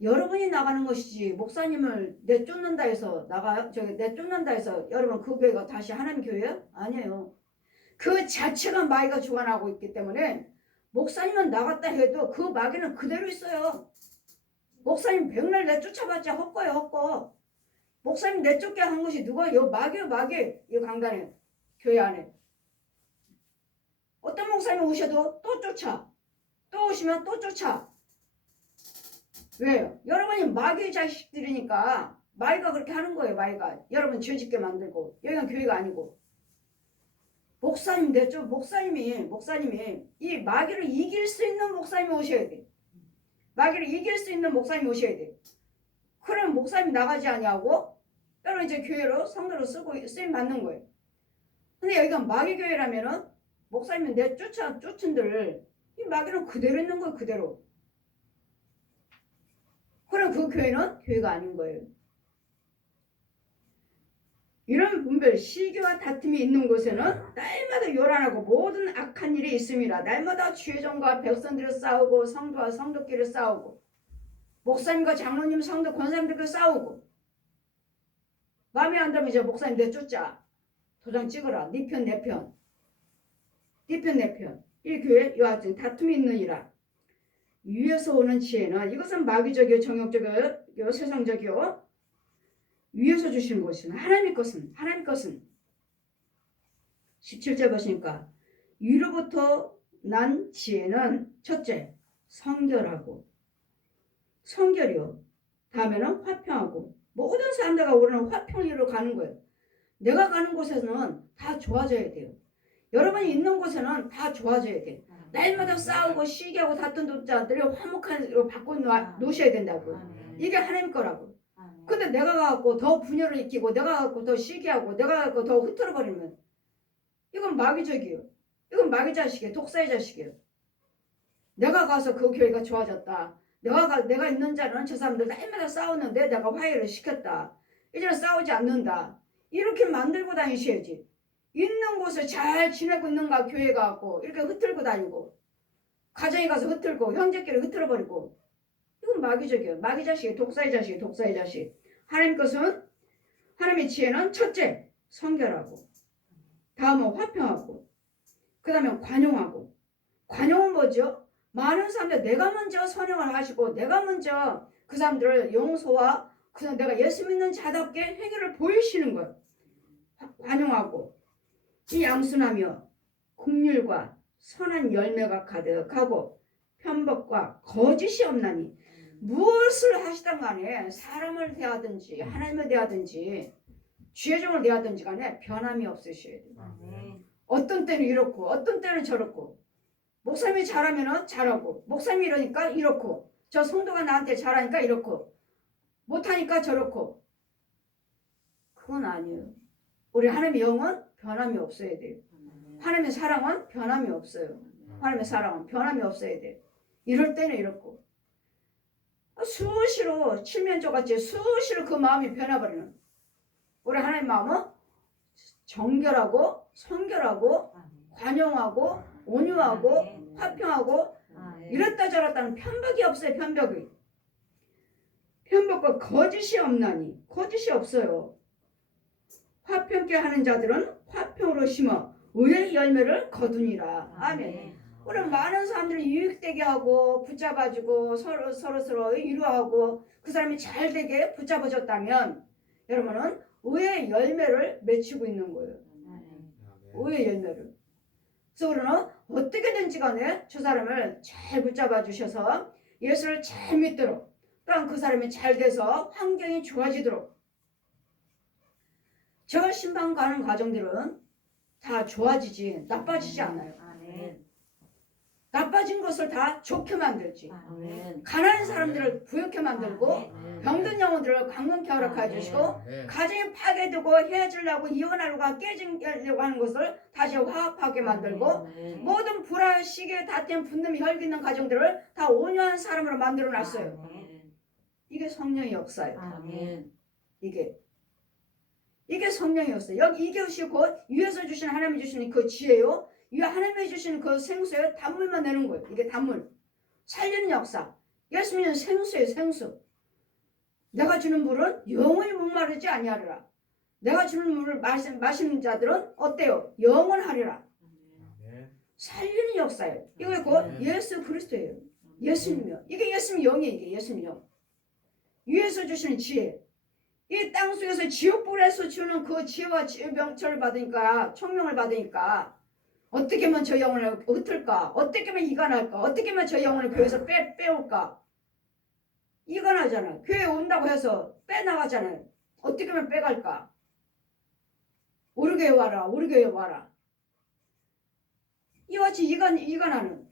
여러분이 나가는 것이지 목사님을 내쫓는다 해서 내쫓는다 해서 여러분 그 교회가 다시 하나님 교회야? 아니에요. 그 자체가 마귀가 주관하고 있기 때문에 목사님은 나갔다 해도 그 마귀는 그대로 있어요. 목사님 백날 내쫓아봤자 헛거예요, 헛거. 목사님 내쫓게 한 것이 누가요? 마귀요, 마귀. 이 강단에, 교회 안에. 어떤 목사님이 오셔도 또 쫓아. 또 오시면 또 쫓아. 왜요? 여러분이 마귀의 자식들이니까 마귀가 그렇게 하는 거예요, 마귀가. 여러분 죄짓게 만들고. 여기는 교회가 아니고. 목사님 내쫓, 목사님이 이 마귀를 이길 수 있는 목사님이 오셔야 돼. 마귀를 이길 수 있는 목사님이 오셔야 돼. 그럼 목사님이 나가지 아니하고 여러분 이제 교회로 성도로 쓰임 받는 거예요. 근데 여기가 마귀 교회라면은 목사님이 쫓은들 이 마귀는 그대로 있는 거예요, 그대로. 그럼 그 교회는 교회가 아닌 거예요. 이런 분별, 시기와 다툼이 있는 곳에는 날마다 요란하고 모든 악한 일이 있습니다. 날마다 죄종과 백성들을 싸우고 성도와 성도끼리 싸우고 목사님과 장로님, 성도, 권사님들끼리 싸우고 마음에 안 들면 이제 목사님 내쫓자. 도장 찍어라. 네 편, 내 편. 네 편, 내 편. 이 교회 여하튼 다툼이 있느니라. 위에서 오는 지혜는 이것은 마귀적이요, 정욕적이요, 세상적이요. 위에서 주신 것은 하나님 것은 17절 보시니까 위로부터 난 지혜는 첫째 성결하고 성결이요. 다음에는 화평하고 모든 사람들과 우리는 화평으로 가는 거예요. 내가 가는 곳에서는 다 좋아져야 돼요. 여러분이 있는 곳에는 다 좋아져야 돼요. 날마다 싸우고 시기하고 다툰 자들이 화목한 바꿔 놓으셔야 된다고요. 이게 하나님 거라고. 근데 내가 갖고 더 분열을 일으키고 내가 갖고 더 시기하고 내가 갖고 더 흐트러버리면 이건 마귀적이에요. 이건 마귀 자식이에요. 독사의 자식이에요. 내가 가서 그 교회가 좋아졌다. 내가 있는 자는 저 사람들 날마다 싸우는데 내가 화해를 시켰다. 이제는 싸우지 않는다. 이렇게 만들고 다니셔야지. 있는 곳에 잘 지내고 있는가 교회 가고 이렇게 흐트러고 다니고 가정에 가서 흐트러고 형제끼리 흐트러버리고 이건 마귀적이에요. 마귀 자식이에요. 독사의 자식이에요. 독사의 자식. 하나님 것은 하나님의 지혜는 첫째 성결하고 다음은 화평하고 그 다음에 관용하고. 관용은 뭐죠? 많은 사람들 내가 먼저 선행을 하시고 내가 먼저 그 사람들을 용서와 그냥 내가 예수 믿는 자답게 행위를 보이시는 거예요. 관용하고 이 양순하며 긍휼과 선한 열매가 가득하고 편법과 거짓이 없나니 무엇을 하시든 간에 사람을 대하든지 하나님을 대하든지 죄종을 대하든지 간에 변함이 없으셔야 돼요. 어떤 때는 이렇고 어떤 때는 저렇고 목사님이 잘하면 잘하고 목사님이 이러니까 이렇고 저 성도가 나한테 잘하니까 이렇고 못하니까 저렇고 그건 아니에요. 우리 하나님의 영은 변함이 없어야 돼요. 하나님의 사랑은 변함이 없어요. 하나님의 사랑은 변함이 없어야 돼요. 이럴 때는 이렇고 수시로 칠면조같이 수시로 그 마음이 변해버리는 우리 하나님 마음은 정결하고 성결하고 관용하고 온유하고 화평하고 이랬다 저랬다는 편박이 없어요. 편박과 거짓이 없나니 거짓이 없어요. 화평케 하는 자들은 화평으로 심어 의의 열매를 거두니라. 아멘. 우리 많은 사람들이 유익되게 하고 붙잡아주고 서로 위로하고 그 사람이 잘되게 붙잡아줬다면 여러분은 의의 열매를 맺히고 있는 거예요. 의의 열매를. 그래서 우리는 어떻게든지 간에 저 사람을 잘 붙잡아 주셔서 예수를 잘 믿도록 또한 그 사람이 잘 돼서 환경이 좋아지도록 저 신방 가는 과정들은 다 좋아지지 나빠지지 않아요. 나빠진 것을 다 좋게 만들지. 가난한 사람들을 부욕해 만들고 병든 영혼들을 강건케 허락해 주시고 가정이 파괴되고 헤어지려고 이혼하려고 깨지려고 하는 것을 다시 화합하게 만들고 모든 불화, 시기, 다툼, 분노, 혈기 있는 가정들을 다 온유한 사람으로 만들어 놨어요. 이게 성령의 역사예요. 이게 성령의 역사예요. 이것이 곧 위에서 주신 하나님이 주시는 그 지혜요. 이 하나님이 주시는 그 생수에 단물만 내는 거예요. 이게 단물. 살리는 역사. 예수님은 생수예요. 생수. 내가 주는 물은 영원히 목마르지 아니하리라. 내가 주는 물을 마시는 자들은 어때요? 영원하리라. 살리는 역사예요. 이거 곧 예수 그리스도예요. 예수님이요. 이게 예수님 영이에요. 이게 예수님 영. 위에서 주시는 지혜. 이 땅속에서 지옥불에서 주는 그 지혜와 명철을 받으니까, 총명을 받으니까 어떻게 하면 저 영혼을 흩을까? 어떻게 하면 이간할까? 어떻게 하면 저 영혼을 교회에서 빼올까? 이간하잖아요. 교회에 온다고 해서 빼나가잖아요. 어떻게 하면 빼갈까? 우리 교회 와라. 우리 교회 와라. 이와 같이 이간하는,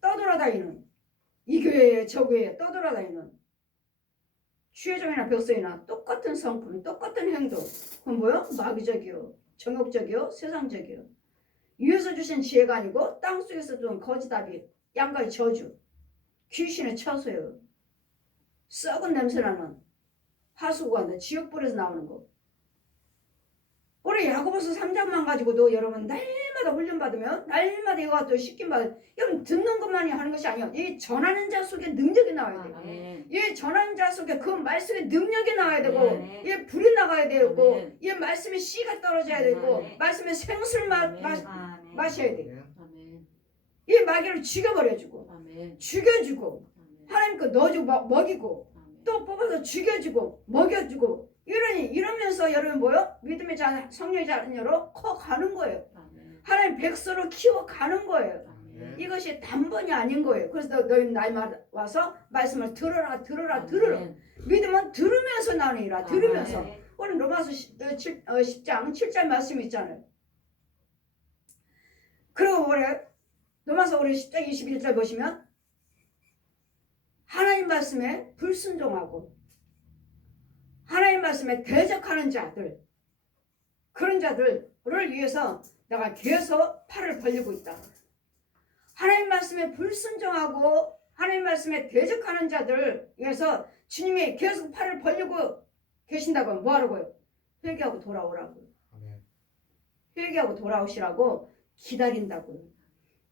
떠돌아다니는, 이 교회에 저 교회에 떠돌아다니는 취해종이나 벽성이나 똑같은 성품, 똑같은 행동. 그건 뭐요? 마귀적이요, 정욕적이요, 세상적이요. 위에서 주신 지혜가 아니고 땅속에서 준 거지답이, 양가의 저주, 귀신의 처소요. 썩은 냄새나는 하수구가 지옥불에서 나오는 거. 우리 야고보서 3장만 가지고도 여러분 날마다 훈련받으면 날마다 이거 갖고 시킴받으면 여러분 듣는 것만이 하는 것이 아니에요. 이 전하는 자 속에 능력이 나와야 돼요. 이 전하는 자 속에 그 말씀의 능력이 나와야 되고 이 불이 나가야 되고 이 말씀의 씨가 떨어져야 되고 말씀의 생수를 마셔야 돼요. 이 마귀를 죽여버려주고 죽여주고 하나님 거 넣어주고 먹이고 또 뽑아서 죽여주고 먹여주고 이러면서 여러분 뭐요? 믿음의 자, 성령의 자녀로 커가는 거예요. 하나님 백성으로 키워가는 거예요. 이것이 단번이 아닌 거예요. 그래서 너희 나이 와서 말씀을 들어라. 믿음은 들으면서 나누니라. 들으면서. 오늘 로마서 10장 7절 말씀이 있잖아요. 그리고 로마서 10장 21절 보시면 하나님 말씀에 불순종하고 하나님 말씀에 대적하는 자들, 그런 자들을 위해서 내가 계속 팔을 벌리고 있다. 하나님 말씀에 불순종하고 하나님 말씀에 대적하는 자들을 위해서 주님이 계속 팔을 벌리고 계신다고 뭐 하라고요? 회개하고 돌아오라고요. 회개하고 돌아오시라고 기다린다고요.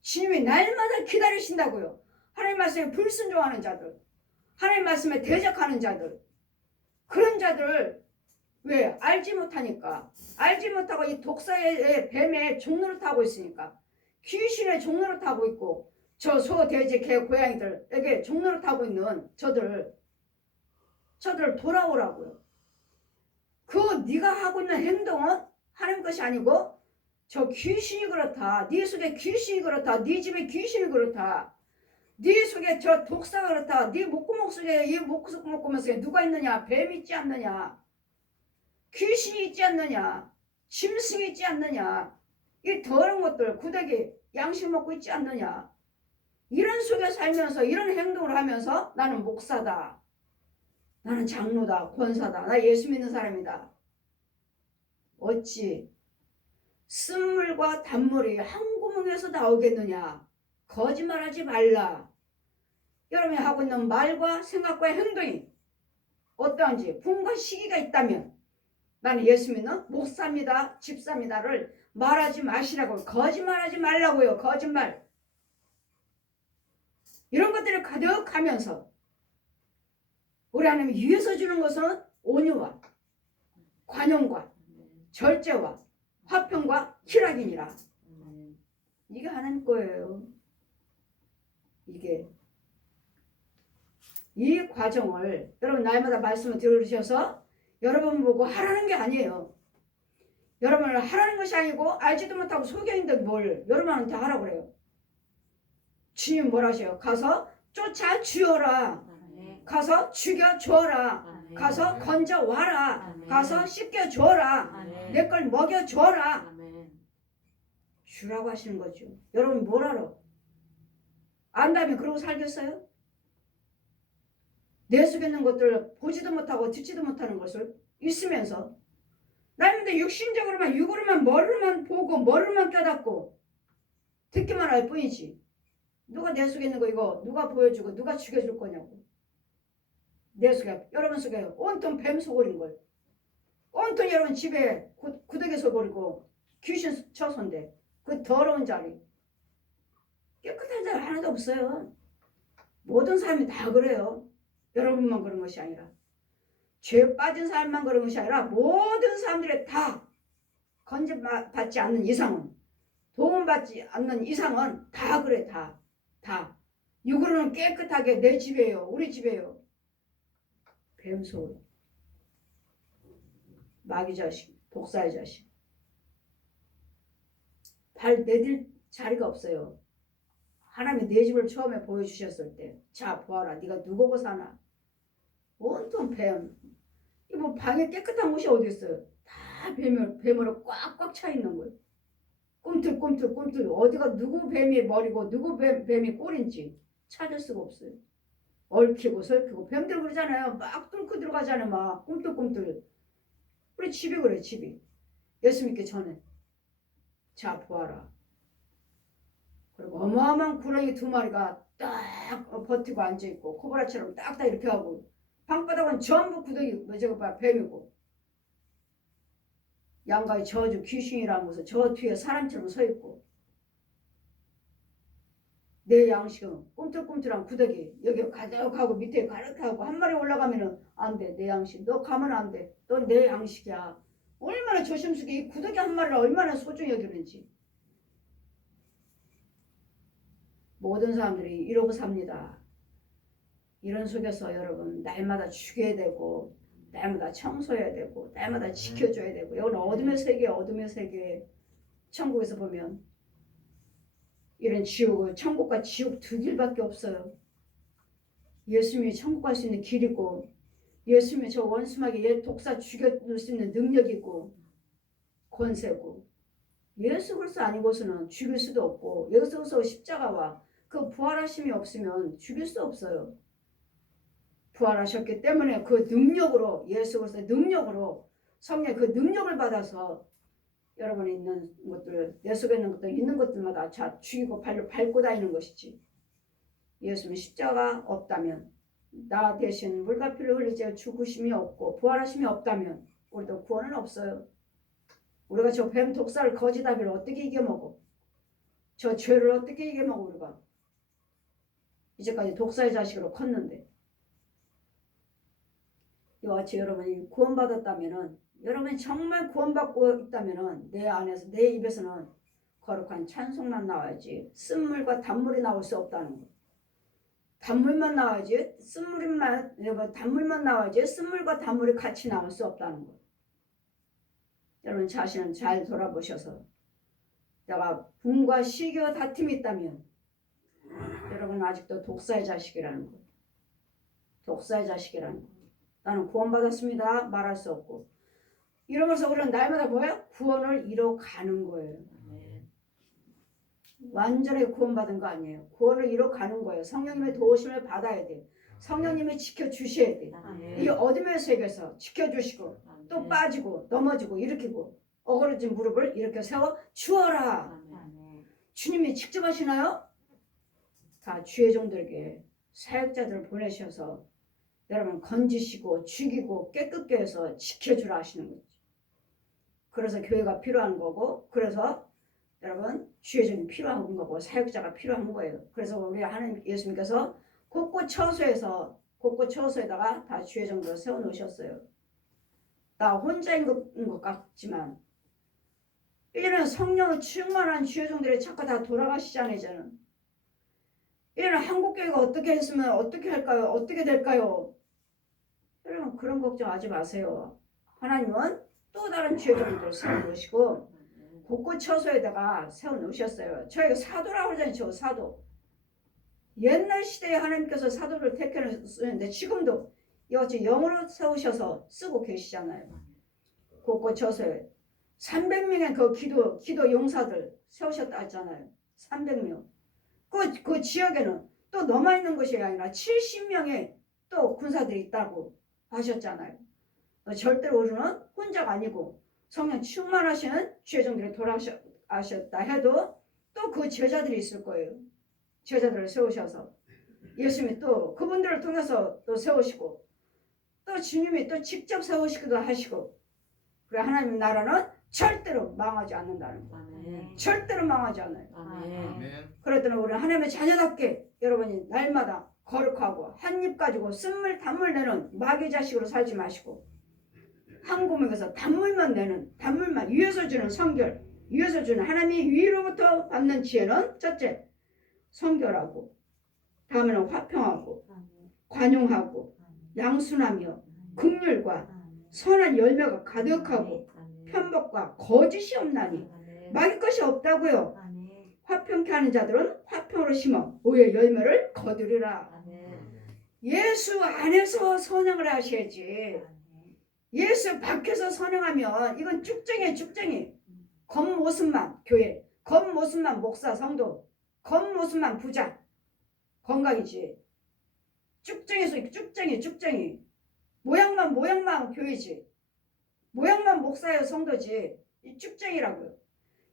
주님이 날마다 기다리신다고요. 하나님 말씀에 불순종하는 자들, 하나님 말씀에 대적하는 자들, 그런 자들을 왜? 알지 못하니까. 알지 못하고 이 독사의 뱀의 종로를 타고 있으니까. 귀신의 종로를 타고 있고 저 소, 돼지, 개, 고양이들에게 종로를 타고 있는 저들을 돌아오라고요. 그 네가 하고 있는 행동은 하는 것이 아니고 저 귀신이 그렇다. 네 속에 귀신이 그렇다. 네 집에 귀신이 그렇다. 네 속에 저 독사가 그렇다. 네 목구멍 속에 이 목구멍 속에 누가 있느냐? 뱀이 있지 않느냐? 귀신이 있지 않느냐? 짐승이 있지 않느냐? 이 더러운 것들 구더기 양식 먹고 있지 않느냐? 이런 속에 살면서 이런 행동을 하면서 나는 목사다. 나는 장로다. 권사다. 나 예수 믿는 사람이다. 어찌 쓴물과 단물이 한 구멍에서 나오겠느냐? 거짓말하지 말라. 여러분이 하고 있는 말과 생각과 행동이 어떠한지 분과 시기가 있다면 나는 예수 믿는 목사입니다, 집사입니다를 말하지 마시라고. 거짓말하지 말라고요. 거짓말. 이런 것들을 가득하면서 우리 하나님이 위에서 주는 것은 온유와 관용과 절제와 화평과 희락이니라. 이게 하나님 거예요. 이게 이 과정을 여러분 날마다 말씀을 들으셔서 여러분 보고 하라는 게 아니에요. 여러분을 하라는 것이 아니고 알지도 못하고 소경인데 뭘 여러분한테 하라고 그래요. 주님 뭘 하셔요? 가서 쫓아 주어라. 가서 죽여 줘라. 가서 건져 와라. 가서 씻겨 줘라. 내 걸 먹여 줘라. 주라고 하시는 거죠. 여러분 뭘 알아? 안다면 그러고 살겠어요? 내 속에 있는 것들을 보지도 못하고 듣지도 못하는 것을 있으면서 나는데 육신적으로만 육으로만 머리로만 보고 머리로만 깨닫고 듣기만 할 뿐이지. 누가 내 속에 있는 거 이거 누가 보여주고 누가 죽여줄 거냐고. 내 속에 여러분 속에 온통 뱀 속골인 걸. 온통 여러분 집에 구더기 속골이고 귀신 처소인데 그 더러운 자리 깨끗한 자리 하나도 없어요. 모든 사람이 다 그래요. 여러분만 그런 것이 아니라 죄 빠진 사람만 그런 것이 아니라 모든 사람들이 다 건져받지 않는 이상은 도움받지 않는 이상은 다 그래. 다 육으로는 깨끗하게 내 집이에요. 우리 집이에요. 뱀소 마귀 자식 독사의 자식 발 내딜 자리가 없어요. 하나님이 내 집을 처음에 보여주셨을 때 자 보아라 네가 누구고 사나 온통 뱀 이 뭐 방에 깨끗한 곳이 어디 있어요. 다 뱀으로 꽉꽉 차 있는 거예요. 꿈틀꿈틀 어디가 누구 뱀이 머리고 누구 뱀이 꼴인지 찾을 수가 없어요. 얽히고 설키고 뱀들 그러잖아요. 막 뚫고 들어가잖아요. 막 꿈틀꿈틀. 우리 집이 그래 집이. 예수 믿기 전에 자 보아라. 그리고 어마어마한 구렁이 2마리가 딱 버티고 앉아있고 코브라처럼 딱딱 이렇게 하고 방바닥은 전부 구덩이 저거 봐 뱀이고 양가의 저주 귀신이라는 것은 저 뒤에 사람처럼 서있고 내 양식은 꿈틀꿈틀한 구더기 여기 가득하고 밑에 가득하고 한 마리 올라가면은 안돼 내 양식 너 가면 안돼 너 내 양식이야. 얼마나 조심스럽게 이 구더기 한 마리를 얼마나 소중히 여기는지. 모든 사람들이 이러고 삽니다. 이런 속에서 여러분 날마다 죽여야 되고 날마다 청소해야 되고 날마다 지켜줘야 되고 이건 어둠의 세계 어둠의 세계. 천국에서 보면 이런 지옥은 천국과 지옥 2길밖에 없어요. 예수님이 천국 갈 수 있는 길이고 예수님이 저 원수마귀 얘 독사 죽여줄 수 있는 능력이고 권세고 예수 그리스도 아니고서는 죽일 수도 없고 여기서 십자가와 그 부활하심이 없으면 죽일 수 없어요. 부활하셨기 때문에 그 능력으로 예수 그리스도의 능력으로 성령의 그 능력을 받아서 여러분이 있는 것들 내 속에 있는 것들 있는 것들마다 자 죽이고 발로 밟고 다니는 것이지. 예수님의 십자가 없다면 나 대신 물과 피를 흘리지 죽으심이 없고 부활하심이 없다면 우리도 구원은 없어요. 우리가 저 뱀 독사를 거지다비를 어떻게 이겨먹어? 저 죄를 어떻게 이겨먹어 우리가? 이제까지 독사의 자식으로 컸는데 이와 같이 여러분이 구원받았다면은 여러분이 정말 구원받고 있다면은 내 안에서 내 입에서는 거룩한 찬송만 나와야지 쓴물과 단물이 나올 수 없다는 거. 단물만 나와야지 단물만 나와야지 쓴물과 단물이 같이 나올 수 없다는 거. 여러분 자신은 잘 돌아보셔서 내가 분과 시기와 다툼이 있다면 여러분 아직도 독사의 자식이라는 거. 독사의 자식이라는 거. 나는 구원받았습니다. 말할 수 없고. 이러면서 우리는 날마다 뭐예요? 구원을 이뤄가는 거예요. 완전히 구원받은 거 아니에요. 구원을 이뤄가는 거예요. 성령님의 도우심을 받아야 돼. 성령님이 지켜주셔야 돼. 이 어둠의 세계에서 지켜주시고 또 빠지고 넘어지고 일으키고 어그러진 무릎을 이렇게 세워 주어라. 주님이 직접 하시나요? 다 주의 종들에게 사역자들을 보내셔서 여러분 건지시고 죽이고 깨끗게 해서 지켜주라 하시는 거죠. 그래서 교회가 필요한 거고 그래서 여러분 주의 종이 필요한 거고 사역자가 필요한 거예요. 그래서 우리 하나님 예수님께서 곳곳 처소에다가 다 주의 종들을 세워놓으셨어요. 나 혼자인 것 같지만 1년에 성령을 충만한 주의 종들이 자꾸 다 돌아가시잖아요. 저는 1년에 한국교회가 어떻게 했으면 어떻게 할까요? 어떻게 될까요? 여러분 그런 걱정하지 마세요. 하나님은 또 다른 주의 종들을 세워놓으시고 곳곳 처소에다가 세워놓으셨어요. 저희가 사도라고 그러잖아요. 사도. 옛날 시대에 하나님께서 사도를 택해놓으셨는데 지금도 이같이 영으로 세우셔서 쓰고 계시잖아요. 곳곳 처소에 300명의 그 기도 용사들 세우셨다 했잖아요. 300명. 그 지역에는 또 너만 있는 것이 아니라 70명의 또 군사들이 있다고 하셨잖아요. 절대로 우리는 혼자가 아니고 성령 충만하시는 주의 종들이 돌아가셨다 해도 또 그 제자들이 있을 거예요. 제자들을 세우셔서 예수님이 또 그분들을 통해서 또 세우시고 또 주님이 또 직접 세우시기도 하시고 그래 하나님의 나라는 절대로 망하지 않는다는 거. 절대로 망하지 않아요. 아멘. 그랬더니 우리 하나님의 자녀답게 여러분이 날마다 거룩하고 한 입 가지고 쓴물 단물 내는 마귀 자식으로 살지 마시고 한 구멍에서 단물만 내는 단물만 위에서 주는 성결 위에서 주는 하나님의 위로부터 받는 지혜는 첫째 성결하고 다음에는 화평하고 관용하고 양순하며 긍휼과 선한 열매가 가득하고 편복과 거짓이 없나니 마귀 것이 없다고요. 화평케 하는 자들은 화평으로 심어 의의 열매를 거두리라. 예수 안에서 선행을 하셔야지. 예수 밖에서 선행하면 이건 쭉정이에요. 쭉정이. 겉모습만 교회, 겉모습만 목사 성도, 겉모습만 부자 건강이지. 쭉정에서 쭉정이. 모양만 교회지. 모양만 목사예요 성도지. 이 쭉정이라고요.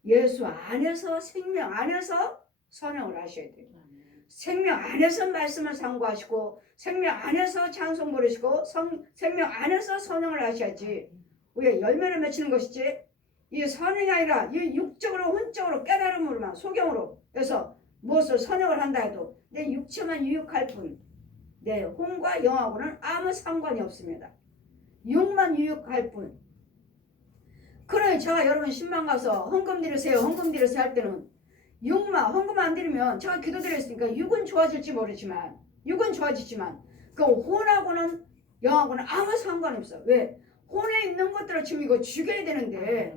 예수 안에서 생명 안에서 선행을 하셔야 돼요. 생명 안에서 말씀을 상고하시고 생명 안에서 찬송 부르시고 생명 안에서 선행을 하셔야지. 왜 열매를 맺히는 것이지? 이 선행이 아니라 이 육적으로 혼적으로 깨달음으로만 소경으로 해서 무엇을 선행을 한다 해도 내 육체만 유익할 뿐 내 혼과 영하고는 아무 상관이 없습니다. 육만 유익할 뿐. 그러니 제가 여러분 신방 가서 헌금 드리세요 할 때는 육만 헌금 안 드리면 제가 기도드렸으니까 육은 좋아질지 모르지만 육은 좋아지지만 그 혼하고는 영하고는 아무 상관이 없어. 왜? 혼에 있는 것들을 지금 이거 죽여야 되는데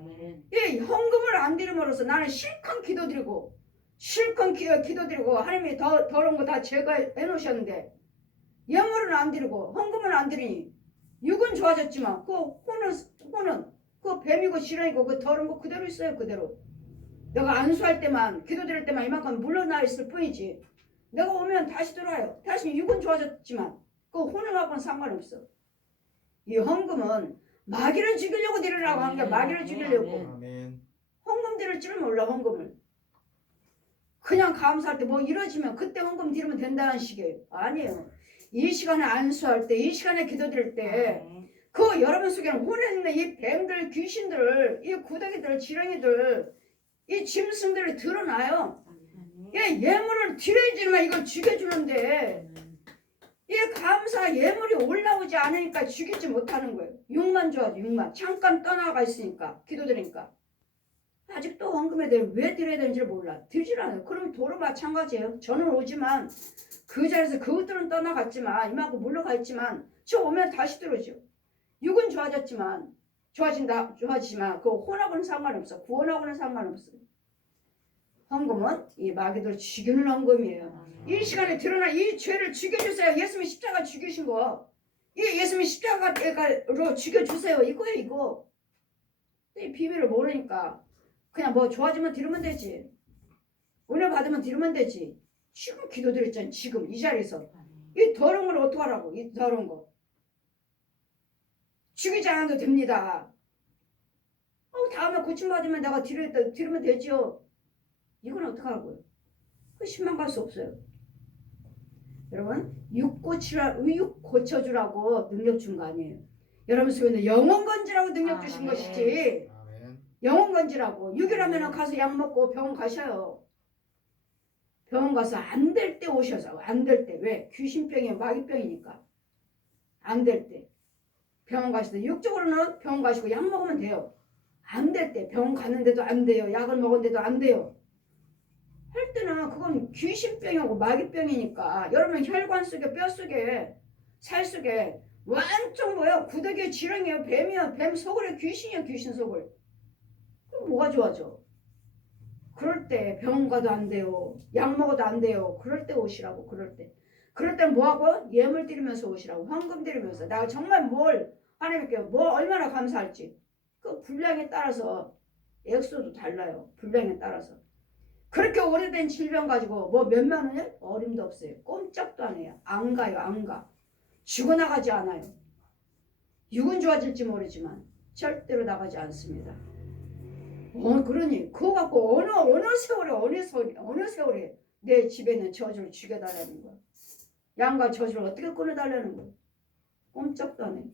이 헌금을 안 드림으로써 나는 실컷 기도드리고 실컷 기도드리고 하나님이 더러운 거 다 제거해 놓으셨는데 예물은 안 드리고 헌금은 안 드리니 육은 좋아졌지만 그 혼은 그 뱀이고 지렁이고 그 더러운 거 그대로 있어요. 그대로. 내가 안수할 때만 기도드릴 때만 이만큼 물러나 있을 뿐이지. 내가 오면 다시 들어와요. 다시 육은 좋아졌지만 그 혼응하고는 상관없어. 이 헌금은 마귀를 죽이려고 드리라고 한 게 마귀를 죽이려고. 헌금 드릴 줄은 몰라. 헌금을. 그냥 감사할 때 뭐 이러지면 그때 헌금 드리면 된다는 식이에요. 아니에요. 이 시간에 안수할 때 이 시간에 기도드릴 때 그 여러분 속에는 혼에 있는 이 뱀들 귀신들 이 구더기들 지렁이들 이 짐승들이 드러나요. 예물을 드려야지만 이걸 죽여주는데 이 감사 예물이 올라오지 않으니까 죽이지 못하는 거예요. 육만 좋아도 육만 잠깐 떠나가 있으니까 기도드리니까 아직도 헌금에 대해 왜 드려야 되는지를 몰라. 드리질 않아요. 그럼 도로 마찬가지예요. 저는 오지만 그 자리에서 그것들은 떠나갔지만 이만큼 물러가 있지만 저 오면 다시 들어오죠. 육은 좋아졌지만 좋아지지만 그 혼하고는 상관없어. 구원하고는 상관없어. 헌금은 이 마귀들 죽이는 헌금이에요. 이 시간에 드러나 이 죄를 죽여주세요. 예수님이 십자가 죽이신 거. 이 예수님이 십자가로 죽여주세요. 이거예요 이거. 이 비밀을 모르니까 그냥 뭐 좋아지면 드리면 되지. 은혜 받으면 드리면 되지. 지금 기도드렸잖아요. 지금 이 자리에서. 이 더러운 걸 어떡하라고. 이 더러운 거. 죽이지 않아도 됩니다. 다음에 고침받으면 내가 드리면 되지요. 이건 어떡하라고요. 그 신만 갈 수 없어요. 여러분 육 고쳐주라고 능력 준 거 아니에요. 여러분 속에는 영혼 건지라고 능력 주신 것이지. 영혼 건지라고. 6일하면 가서 약 먹고 병원 가셔요. 병원 가서 안 될 때 오셔서 안 될 때. 왜? 귀신병이 마귀병이니까 안 될 때 병원 가실 때 육적으로는 병원 가시고 약 먹으면 돼요. 안 될 때 병원 갔는데도 안 돼요. 약을 먹었는데도 안 돼요. 할 때는 그건 귀신병이고 마귀병이니까 여러분 혈관 속에 뼈 속에 살 속에 완전 뭐예요? 구더기에 지렁이에요. 뱀이요. 뱀 속을에 귀신이요. 귀신 속을. 그럼 뭐가 좋아져? 그럴 때 병원 가도 안 돼요. 약 먹어도 안 돼요. 그럴 때 오시라고. 그럴 때 뭐하고? 예물 드리면서 오시라고. 헌금 드리면서. 내가 정말 하나님께 얼마나 감사할지. 그 분량에 따라서 액수도 달라요. 분량에 따라서. 그렇게 오래된 질병 가지고 몇만 원에? 어림도 없어요. 꼼짝도 안 해요. 안 가요. 안 가. 죽어나가지 않아요. 육은 좋아질지 모르지만 절대로 나가지 않습니다. 그러니 그거 갖고 어느 세월에 내 집에 있는 저주를 죽여달라는 거야. 양과 저주를 어떻게 끊어달라는 거야. 꼼짝도 안 해.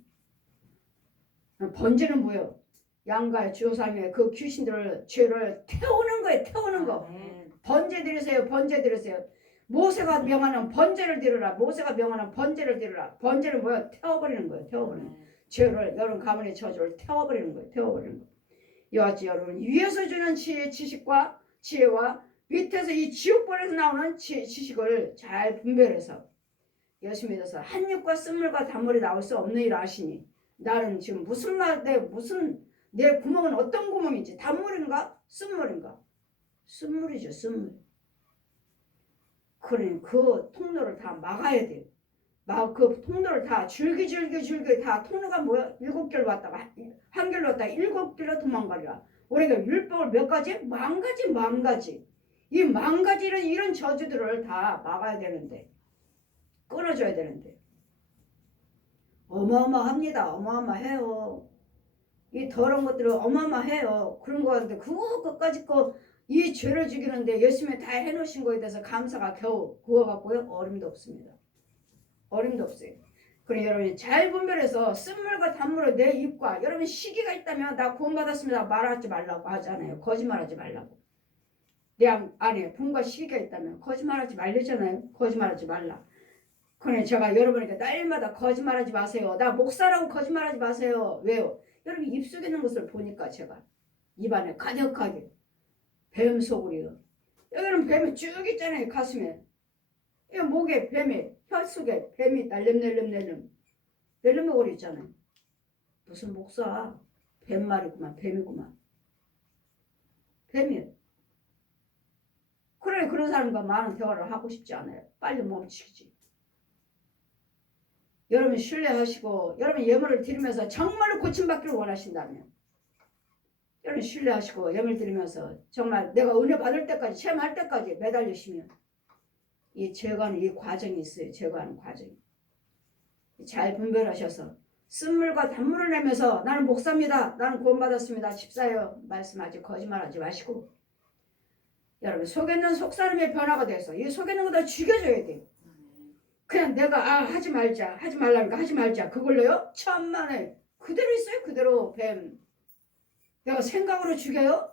번제는 뭐예요? 양과 조상의 그 귀신들을 죄를 태우는 거예요. 태우는 거. 번제 드리세요. 번제 드리세요. 모세가 명하는 번제를 드리라. 모세가 명하는 번제를 드리라. 번제는 뭐야? 태워버리는 거예요. 태워버리는 거예요. 죄를 여러분 가문의 저주를 태워버리는 거예요. 태워버리는 거예요. 이와 같이 여러분 위에서 주는 지식과 지혜와 밑에서 이 지옥벌에서 나오는 지식을 잘 분별해서 예수 믿어서 한 입과 쓴물과 단물이 나올 수 없는 일 아시니 나는 지금 무슨 내 구멍은 어떤 구멍인지 단물인가 쓴물인가? 쓴물이죠. 쓴물. 그러니 그 통로를 다 막아야 돼요. 그 통로를 다 줄기 다 통로가 뭐야? 7개로 왔다가 한 개로 왔다가 7개로 도망가리라. 우리가 율법을 몇 가지? 만 가지. 이 만 가지 이런 저주들을 다 막아야 되는데 끊어줘야 되는데 어마어마합니다. 어마어마해요. 이 더러운 것들은 어마어마해요. 그런 거 같은데 그거까지 이 죄를 죽이는데 예수님이 다 해놓으신 거에 대해서 감사가 겨우 그거 갖고요 어림도 없습니다. 어림도 없어요. 그럼 여러분이 잘 분별해서 쓴물과 단물을 내 입과 여러분 시기가 있다면 나 구원받았습니다 말하지 말라고 하잖아요. 거짓말하지 말라고. 내 안에 분과 시기가 있다면 거짓말하지 말려잖아요. 거짓말하지 말라. 그러니 제가 여러분에게 날마다 거짓말하지 마세요. 나 목사라고 거짓말하지 마세요. 왜요? 여러분 입속에 있는 것을 보니까 제가 입안에 가득하게 뱀 소굴이요. 여기는 뱀이 쭉 있잖아요. 가슴에. 이 목에 뱀이 혀 속에 뱀이 낼름거리 있잖아요. 무슨 목사 뱀말이구만. 뱀이구만. 뱀이에요. 그래 그런 사람과 많은 대화를 하고 싶지 않아요. 빨리 멈추지. 여러분 신뢰하시고 여러분 예물을 드리면서 정말로 고침받기를 원하신다면 여러분 신뢰하시고 예물 드리면서 정말 내가 은혜 받을 때까지 체험할 때까지 매달리시면 이 제거하는 이 과정이 있어요. 제거하는 과정이. 잘 분별하셔서 쓴물과 단물을 내면서 나는 목사입니다. 나는 구원받았습니다. 집사예요. 말씀하지 거짓말하지 마시고 여러분 속에 있는 속사람의 변화가 돼서 이 속에 있는 거 다 죽여줘야 돼요. 그냥 내가 하지 말라니까 하지 말자 그걸로요? 천만에 그대로 있어요. 그대로 뱀. 내가 생각으로 죽여요?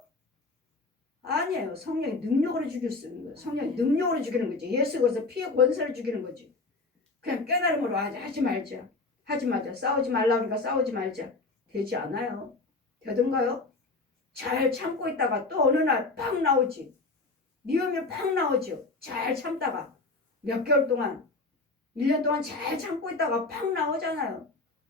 아니에요. 성령이 능력으로 죽일 수 있는 거예요. 성령이 능력으로 죽이는 거지. 예수 그래서 피의 권세를 죽이는 거지. 그냥 깨달음으로 하지 말자. 싸우지 말라니까 싸우지 말자. 되지 않아요. 되던가요? 잘 참고 있다가 또 어느 날 팍 나오지. 미움이 팍 나오죠. 잘 참다가 몇 개월 동안 1년 동안 잘 참고 있다가 팍 나오잖아요.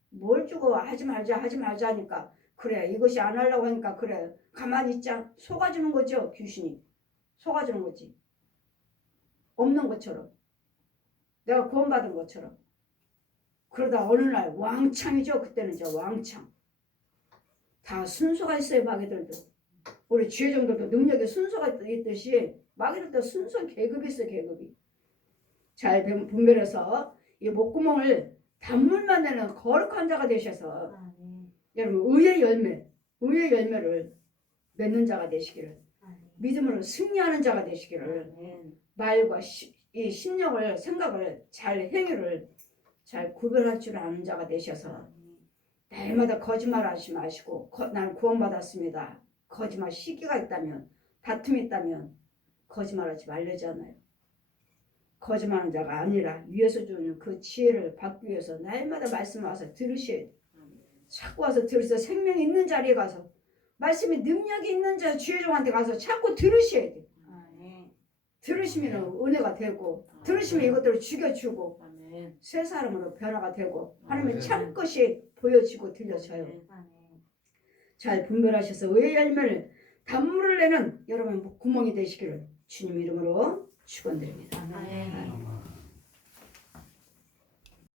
뭘 주고 하지 말자 하니까 그래 이것이 안 하려고 하니까 그래 가만히 있자. 속아주는 거죠. 귀신이. 속아주는 거지. 없는 것처럼. 내가 구원받은 것처럼. 그러다 어느 날 왕창이죠. 그때는 이제 왕창. 다 순서가 있어요. 마귀들도. 우리 지혜정들도 능력에 순서가 있듯이 마귀들도 순서 계급이 있어요. 계급이. 잘 분별해서 이 목구멍을 단물만 내는 거룩한 자가 되셔서 여러분 의의 열매를 맺는 자가 되시기를 믿음으로 승리하는 자가 되시기를 말과 이 심령을 생각을 잘 행위를 잘 구별할 줄 아는 자가 되셔서 날마다 거짓말하지 마시고 나는 구원받았습니다. 거짓말 시기가 있다면 다툼이 있다면 거짓말하지 말려잖아요. 거짓말하는 자가 아니라 위에서 주는 그 지혜를 받기 위해서 날마다 말씀 와서 들으셔야 돼. 자꾸 와서 들으셔서 생명이 있는 자리에 가서 말씀이 능력이 있는 자 주의종한테 가서 자꾸 들으셔야 돼. 들으시면 은혜가 되고 들으시면 이것들을 죽여주고 새 사람으로 변화가 되고 하나님의 참 것이 보여지고 들려져요. 잘 분별하셔서 의의 열매를 단물을 내는 여러분 구멍이 되시기를 주님 이름으로 축원드립니다.